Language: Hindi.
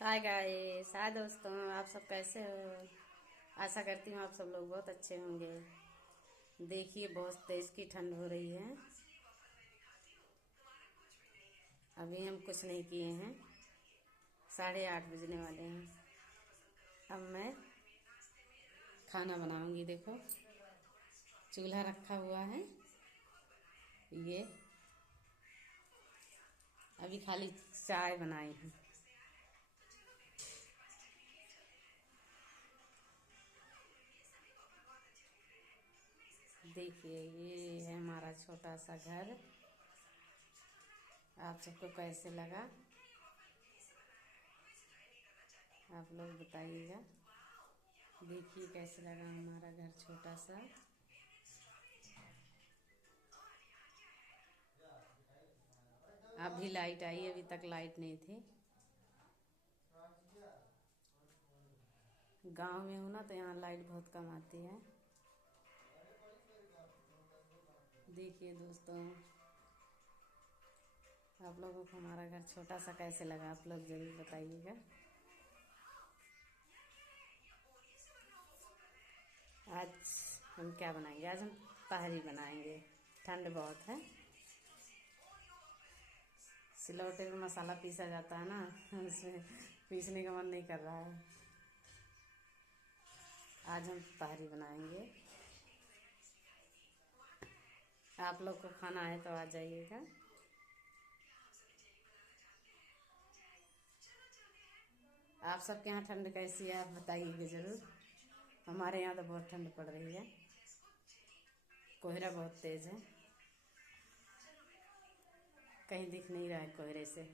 हाय गाइस, हाय दोस्तों। आप सब कैसे हो? आशा करती हूँ आप सब लोग बहुत अच्छे होंगे। देखिए, बहुत तेज की ठंड हो रही है। अभी हम कुछ नहीं किए हैं। 8:30 बजने वाले हैं। अब मैं खाना बनाऊंगी। देखो, चूल्हा रखा हुआ है। ये अभी खाली चाय बनाई हूँ। देखिए, ये है हमारा छोटा सा घर। आप सबको कैसे लगा? आप लोग बताइएगा। देखिए कैसे लगा हमारा घर छोटा सा। अभी लाइट आई, अभी तक लाइट नहीं थी। गांव में हूँ ना, तो यहाँ लाइट बहुत कम आती है। देखिए दोस्तों, आप लोगों को हमारा घर छोटा सा कैसे लगा, आप लोग ज़रूर बताइएगा। आज हम क्या बनाएंगे? आज हम तहरी बनाएंगे। ठंड बहुत है। सिलौटे में मसाला पीसा जाता है ना, उसमें पीसने का मन नहीं कर रहा है। आज हम तहरी बनाएंगे। आप लोग को खाना है तो आ जाइएगा। आप सबके यहाँ ठंड कैसी है, आप बताइएगा ज़रूर। हमारे यहाँ तो बहुत ठंड पड़ रही है। कोहरा बहुत तेज़ है। कहीं दिख नहीं रहा है कोहरे से।